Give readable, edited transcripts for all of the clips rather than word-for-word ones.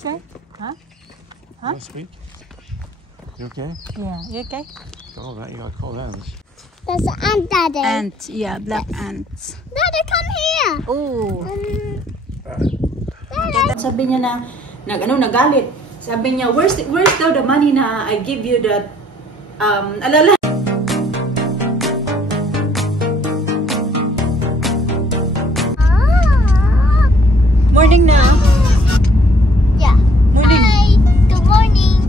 Okay? Huh? Huh? Speak. You okay? Yeah, you okay? Oh, that you got cold hands. There's an ant, Daddy. Ant, yeah, black ants. Daddy, come here. Oh. Daddy. Sabi niya na nagalit. Sabi niya, where's daw the money na I give you that alala. Morning na. Yeah. Morning. Hi. Good morning.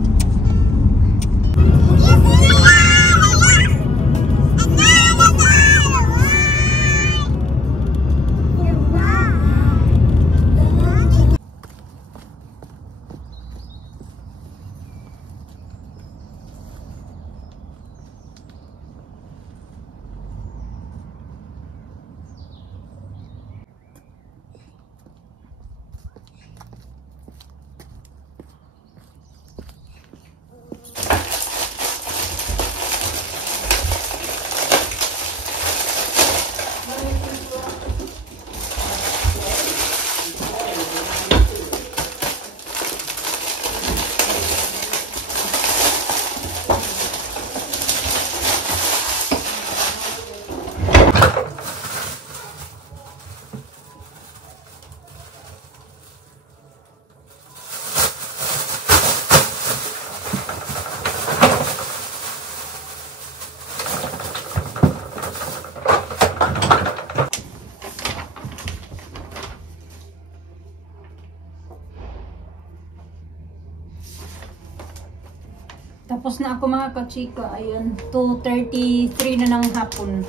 Tapos na ako mga kachika. Ayun, 2:33 na ng hapon.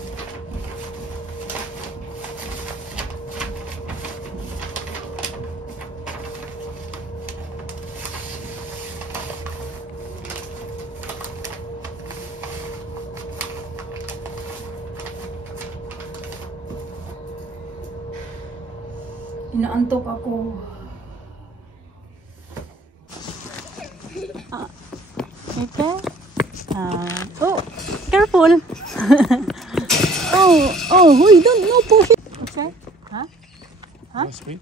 Inaantok ako. Okay. Oh, careful. We don't know push it. Okay. Huh? Huh? Speak.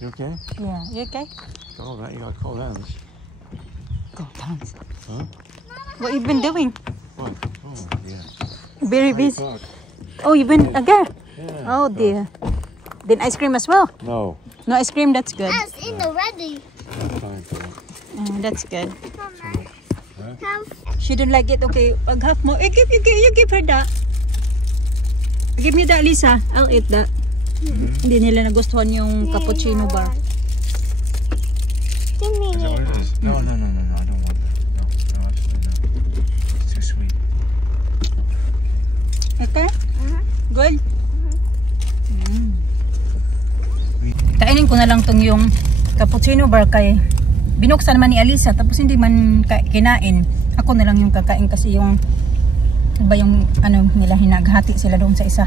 You okay? Yeah, you okay? Oh, that you got cold hands. Cold hands. Huh? What you been doing? What? Oh, yeah. Very busy. 3 o'clock. Oh, you been again? Yeah. Oh dear. Then ice cream as well? No. No ice cream, that's good. That's in already. Time for it. That's good. Come. She don't like it. Okay, pag half mo. You give her that. Give me that, Lisa. I'll eat that. Hindi nila nagustuhan yung cappuccino bar. Give me Is that what it is? No, I don't want that. No, actually no. It's too sweet. Okay? Good? Kainin ko na lang tong yung cappuccino bar kay binuksan naman ni Alisa tapos hindi man kinain. Ako na lang yung kakain kasi yung iba yung ano nila hinaghati sila doon sa isa.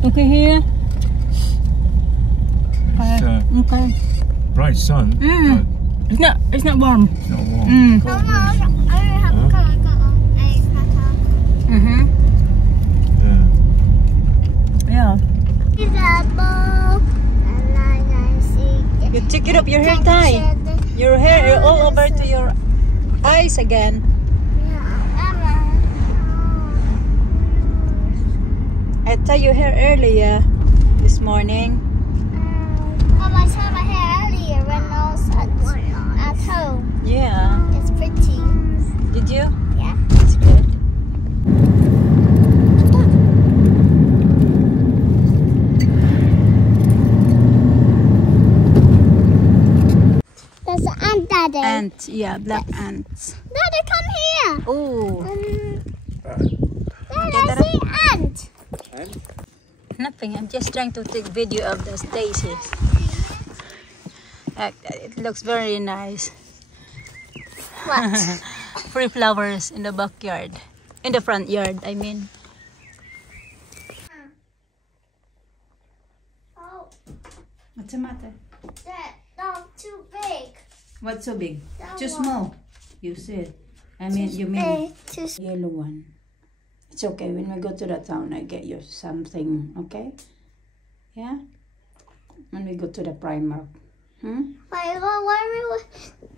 Okay here. Okay. Bright sun. It's not warm. It's not warm. Come on. I have to come. Yeah. You take it up your hair tie. Your hair all over to your eyes again. I tie your hair earlier this morning. I saw my hair earlier when I was at home. Yeah. It's pretty. Did you? Yeah. That's good. There's an ant, Daddy. Ant, yeah, black ants. Daddy, come here. Oh, Daddy, I see ant. nothing. I'm just trying to take video of the daisies. It looks very nice. What? Free flowers in the backyard. In the front yard, I mean. Oh, What's the matter? that dog too big. What's so big? That Too one. small. You said. I mean, you mean Too yellow one. It's okay. When we go to the town, I get you something, okay? Yeah? When we go to the Primark. Wait,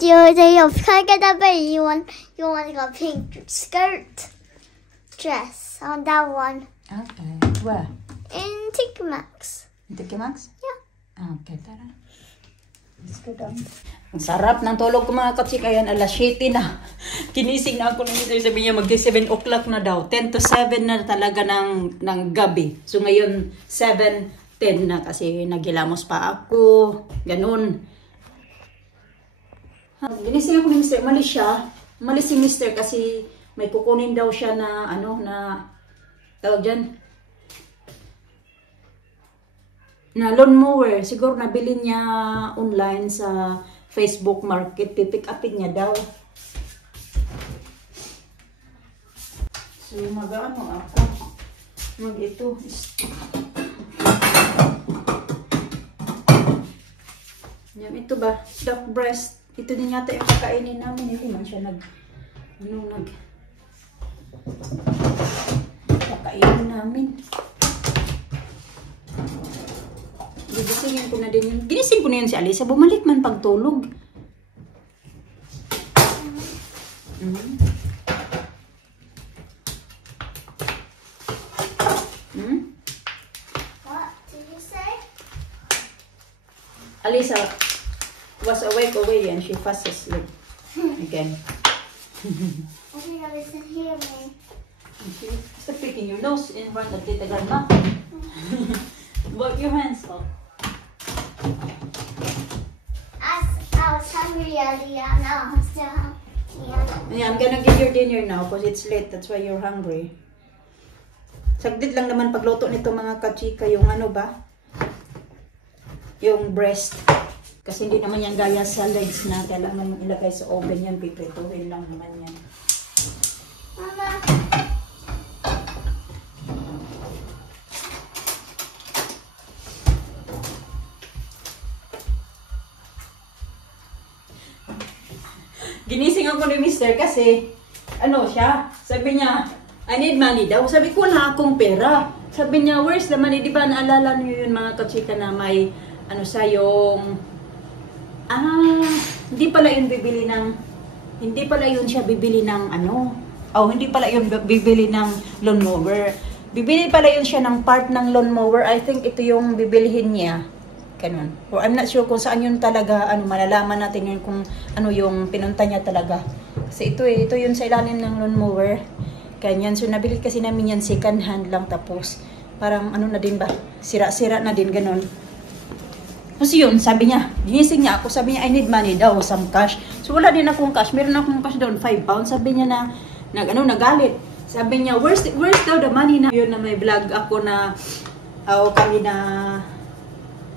the other day, can I get that baby? You want like a pink skirt dress on that one. Okay. Where? In TK Maxx. TK Maxx? Yeah. Okay, tara. Let's go down. Ang sarap ng tulog ko mga katsika. Yan, alas 7 na. Kinising na ako ng mister. Sabi niya mag 7 o'clock na daw. 10 to 7 na talaga ng gabi. So ngayon, 7:10 na kasi naghilamos pa ako. Ganun. Ginising ako ni mister. Umalis siya. Umalis si mister kasi may kukunin daw siya na tawag dyan, na lawnmower. Siguro nabili niya online sa Facebook Market. Pipick upin niya daw. So mag-ano ako. Ito. Yan, ito ba? Duck breast. Ito din yata yung kakainin namin. Hindi man siya kakainin namin. Gigisingin ko na din yun. Ginising ko na yun si Alisa. Bumalik man pagtulog. What did you say? Alisa was awake already and she fast asleep again. I think I listen hear me. Okay. Stop picking your nose in front of Tita Grandma. Wipe your hands off. I was hungry earlier. Now I'm still hungry. Yeah, I'm gonna give your dinner now because it's late. That's why you're hungry. Saglit lang naman pagluto nito mga kachika. Yung yung breast. Kasi hindi naman yan gaya sa legs na kailangan mong ilagay sa oven yan. Piprituhin lang naman yan. Mama. Ginising ako ni Mister kasi siya, sabi niya, I need money daw. Sabi ko, wala akong pera. Sabi niya, where's the money? Di ba naalala niyo yun mga kachika na may hindi pala yun siya bibili ng hindi pala yun bibili ng lawnmower. Bibili pala yun siya ng part ng lawnmower. I think ito yung bibilihin niya. Ganun. Or I'm not sure kung saan yun talaga, malalaman natin yun kung yung pinunta niya talaga. Kasi ito yun sa ilalim ng lawnmower. Ganyan. So nabili kasi namin yan second hand lang, tapos parang na din ba? Sira-sira na din, ganun. Kasi yun, sabi niya, ginising niya ako, sabi niya, I need money daw, some cash. So wala din akong cash, meron akong cash doon, 5 pounds. Sabi niya nagalit. Sabi niya, where's daw the money na? Yun na may vlog ako na,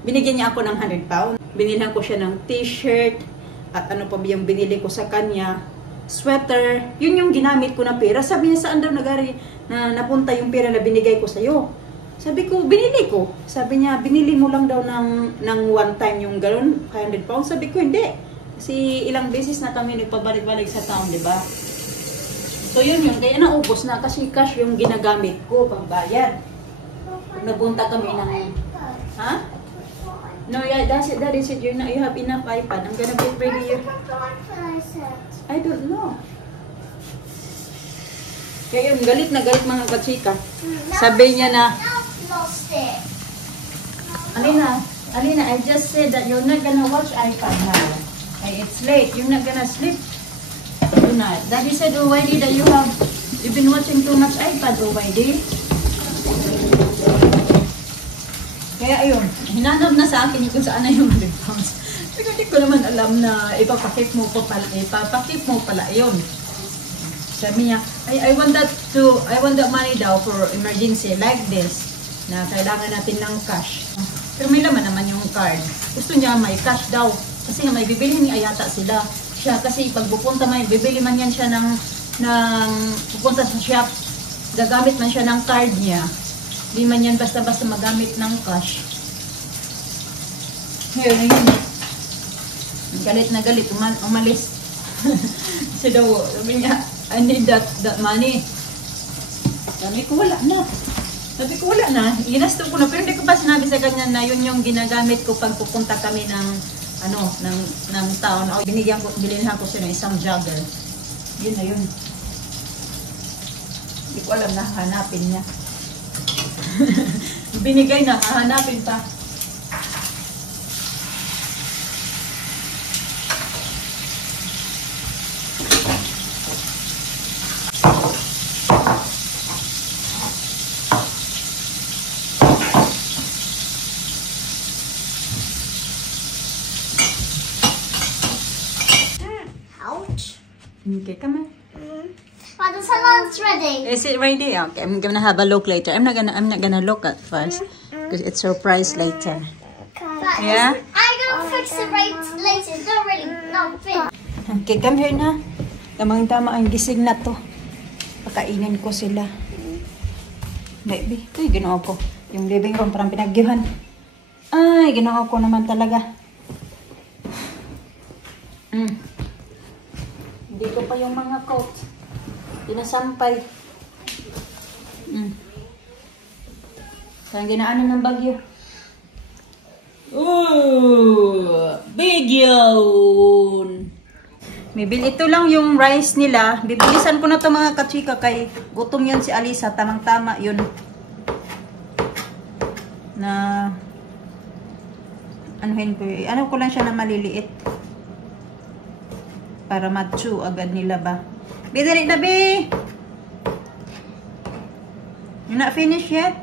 binigyan niya ako ng 100 pounds. Binilhan ko siya ng t-shirt, at pa yung binili ko sa kanya, sweater. Yun yung ginamit ko na pera. Sabi niya, saan daw napunta yung pera na binigay ko sa'yo? Sabi ko, binili ko. Sabi niya, binili mo lang daw ng one time yung gano'n, 100 pounds. Sabi ko, hindi. Kasi ilang beses na kami nagpabalik-balik sa town, di ba? So yun. Kaya naubos na kasi cash yung ginagamit ko pagbayad. Napunta kami ng... Ha? No, yeah, that's it. That is it. You have enough iPad. I'm gonna get ready here. I don't know. Kaya yun, galit na galit mga kachika. Sabi niya na, Alina, I just said that you're not gonna watch iPad now. It's late. You're not gonna sleep tonight. Daddy said already that you've been watching too much iPad already. Kaya ayun, hinanap na sa akin kung saan na yung 100 pounds. Hindi ko naman alam na ipapakip mo pala yun. Sabi niya, I want that money daw for emergency like this, na kailangan natin ng cash. Pero may laman naman yung card. Gusto niya may cash daw. Kasi may bibili ni Ayata siya. Kasi pag pupunta bibili man yan siya pupunta sa shop, gagamit man siya ng card niya. Di man yan basta-basta magamit ng cash. Ngayon. Galit na galit. Umalis. Kasi daw, sabi niya, I need that money. Sabi ko, wala na. Ginasto ko na. Pero hindi ko pa sinabi sa kanya na yun yung ginagamit ko pag pupunta kami ng town. O, binilhan ko siya ng isang jogger. Yun na yun. Hindi ko alam na hanapin niya. Binigay na, hahanapin pa. Okay, come on. Well, the salad's ready. Is it ready? Okay, I'm gonna have a look later. I'm not gonna look at first because it's surprise later. But Yeah. I'm gonna fix it right later. It's not really not big. Okay, come here na. Tamang-tama ang gising na to. Pakainin ko sila. Baby, ay ginawa ko. Yung living room parang pinagyuhan. Ay, ginawa ko naman talaga. Hindi ko pa yung mga coat. Pinasampay. Parang ginaanan ng bagyo. Ooh! Big yun! Maybe ito lang yung rice nila. Bibilisan ko na to mga kachika kay gutom yun si Alisa. Tamang-tama yun. Na anuhin ko yun. Ano ko lang siya na maliliit. Para ma-chew agad nila ba. Bidari na, be! You're not finished yet?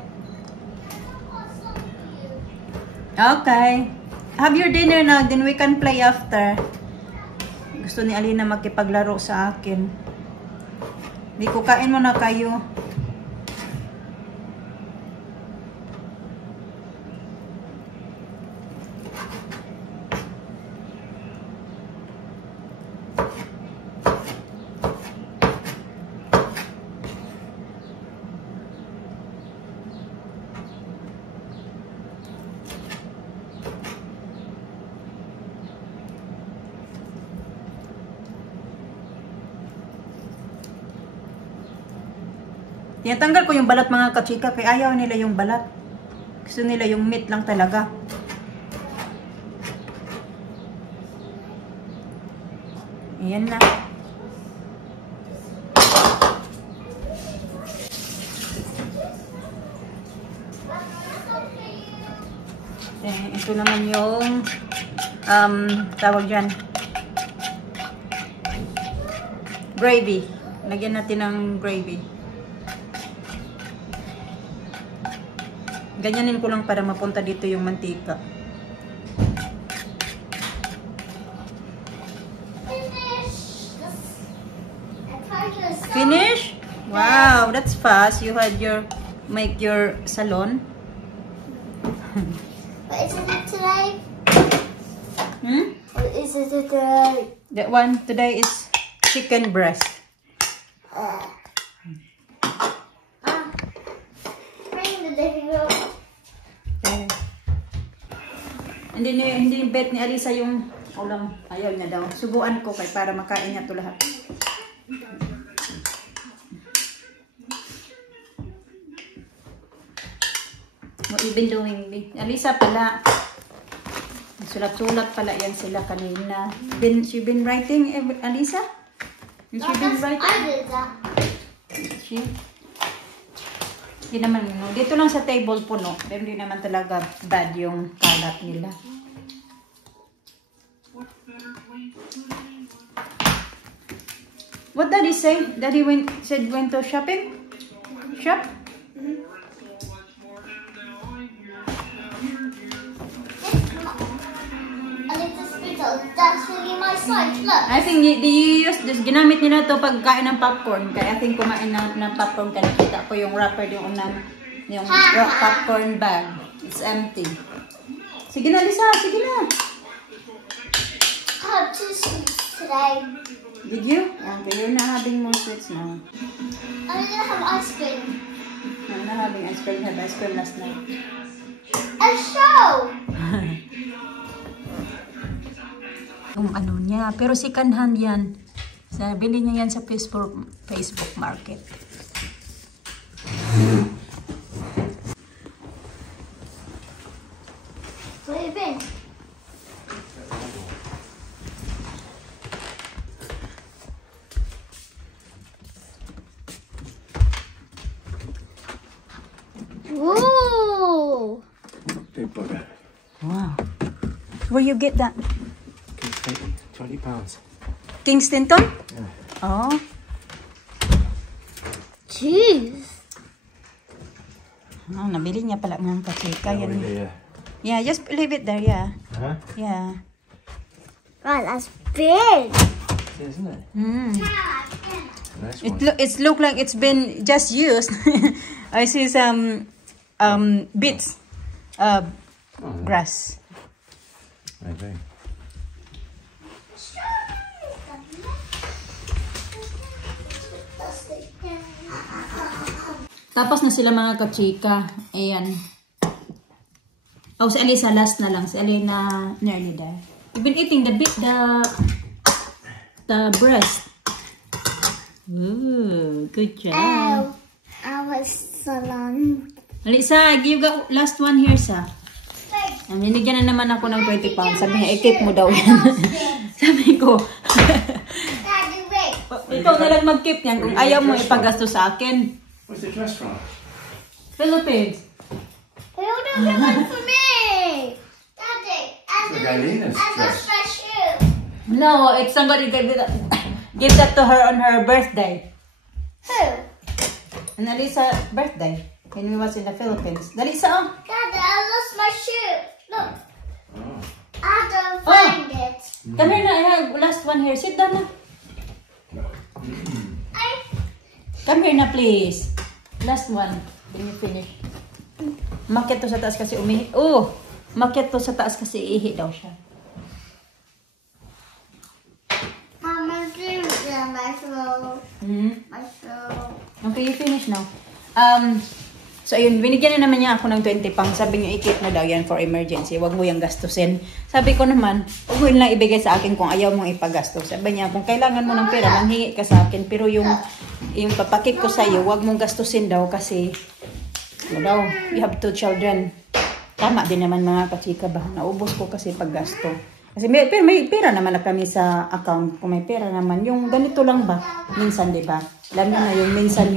Okay. Have your dinner now, then we can play after. Gusto ni Alina makipaglaro sa akin. Di ko kain mo na kayo. Tinatanggal ko yung balat mga kachika kaya ayaw nila yung balat. Gusto nila yung meat lang talaga. Ayan na. Ito naman yung tawag dyan. Gravy. Lagyan natin ng gravy. Ganyanin ko lang para mapunta dito yung mantika. Finish? Wow, that's fast. You had make your salon. What is it today? What is it today? That one today is chicken breast. Hindi bet ni Alisa yung ulam. Ayaw niya daw. Subuan ko kay para makain niya to lahat. What you been doing, B? Alisa pala. Sulat-sulat pala yan sila kanina. She been writing, Alisa? She been writing? I did that. She? Hindi naman, no? Dito lang sa table puno. Pero hindi naman talaga bad yung kalat nila. What Daddy say? Daddy said went to shopping? Shop? That's really my size. Look. I think they use this. Ginamit nila to pagkain ng popcorn. Kaya I think kumain ng popcorn ka. Nakita ko yung wrapper yung popcorn bag. It's empty. Sige na, Lisa. Sige na. I had 2 sweets today. Did you? Okay, you're not having more sweets now. I didn't have ice cream. I'm not having ice cream. I had ice cream last night. A show! Yung ano niya. Pero second hand yan. Bili niya yan sa Facebook Market. What have you been? Whoa! Big bugger. Wow. Where you get that? £20. Kingston? Yeah. Oh. Jeez. Oh, nabili niya pala ng kachika. Oh, Yan. yeah. Yeah, just leave it there, yeah. Huh? Yeah. Wow, that's big. Isn't it? Mm. Nice It one. it's look like it's been just used. I see some bits grass. Maybe. Tapos na sila mga kachika. Ayan. Oh, si Alisa last na lang. Si Alina nearly there. You've been eating the breast. Ooh, good job. Oh, our salon. Alisa, you got last one here, sa. Binigyan na naman ako ng 20 pounds. Sabi niya, i-keep mo daw yan. Sabi ko, Daddy, wait. ikaw na lang mag-keep yan kung ayaw mo ipagasto sa akin. Where's the dress from? Philippines. They all don't have one for me. Daddy, Look, Alina's dress. my shoe. No, it's somebody that give that to her on her birthday. Who? And Alisa birthday when we was in the Philippines. Alisa, oh. Daddy, I lost my shoe. Look, Oh. I don't find it. Come here na, I have last one here. Sit down na. Come here na, please. Last one. When you finish. Makyat to sa taas kasi umihi. Oh! Makyat to sa taas kasi ihi daw siya. Mama, do my throat. My throat. Okay, you finish now. So ayun, binigyan na naman niya ako ng 20 pounds. Sabi niya, i-keep na daw yan for emergency. Huwag mo yung gastusin. Sabi ko naman, huwag mo yun lang ibigay sa akin kung ayaw mong ipagastos. Sabi niya, kung kailangan mo ng pera, manghingi ka sa akin. Pero yung papakit ko sa iyo, huwag mong gastusin daw kasi, daw, you have 2 children. Tama din naman mga kachika ba? Naubos ko kasi paggasto. Kasi may pera naman na kami sa account. Kung may pera naman, yung ganito lang ba? Minsan, di ba? Lalo na yung minsan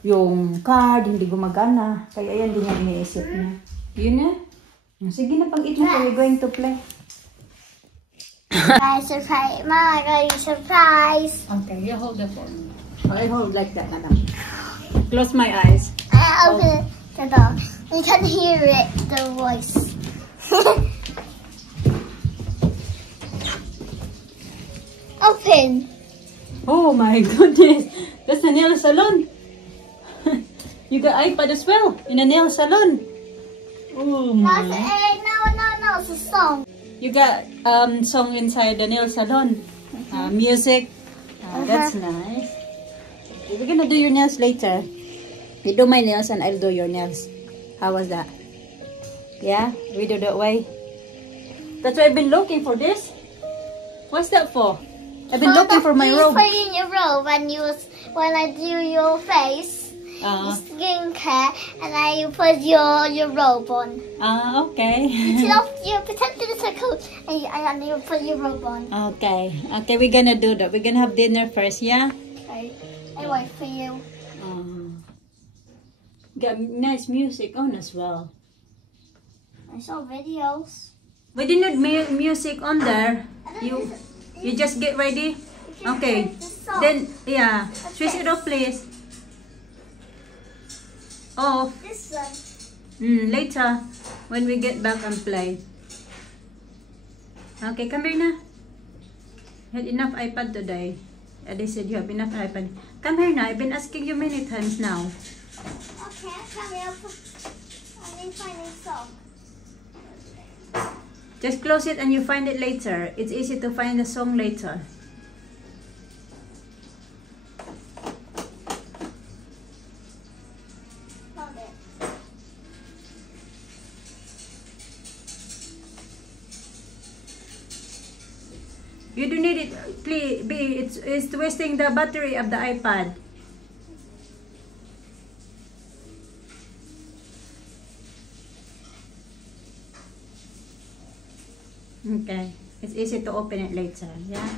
yung card, hindi gumagana. Kaya yan din yung iniisip niya. Yun na. Sige na, pag-eat na. We're going to play. Surprise. Mama, I got you surprise. Okay, you hold the phone. I hold like that, madam. Close my eyes. I open the door. You can hear it, the voice. Open. Oh my goodness. That's a nail salon. You got iPad as well in a nail salon. Oh That's my. no, it's a song. You got song inside the nail salon. Music. That's nice. We're gonna do your nails later. You do my nails and I'll do your nails. How was that? Yeah? We do that way? That's why I've been looking for this. What's that for? I've been looking for my you robe. put in your robe when I do your face, your skincare, and then you put your robe on. Okay. You pretend to the circle and you put your robe on. Okay. Okay, we're gonna do that. We're gonna have dinner first, yeah? Okay. I wait for you. Got nice music on as well. I saw videos. We didn't need music on there. You just get ready. Okay. Then yeah, switch it off, please. Off. This one. Later when we get back and play. Okay, come here na. You had enough iPad today. They said you have enough iPad. Come here now. I've been asking you many times now. Okay, come here. I didn't find a song. Just close it and you find it later. It's easy to find the song later. Found it. You don't need it. Please, it's wasting the battery of the iPad. Okay. It's easy to open it later. Yeah.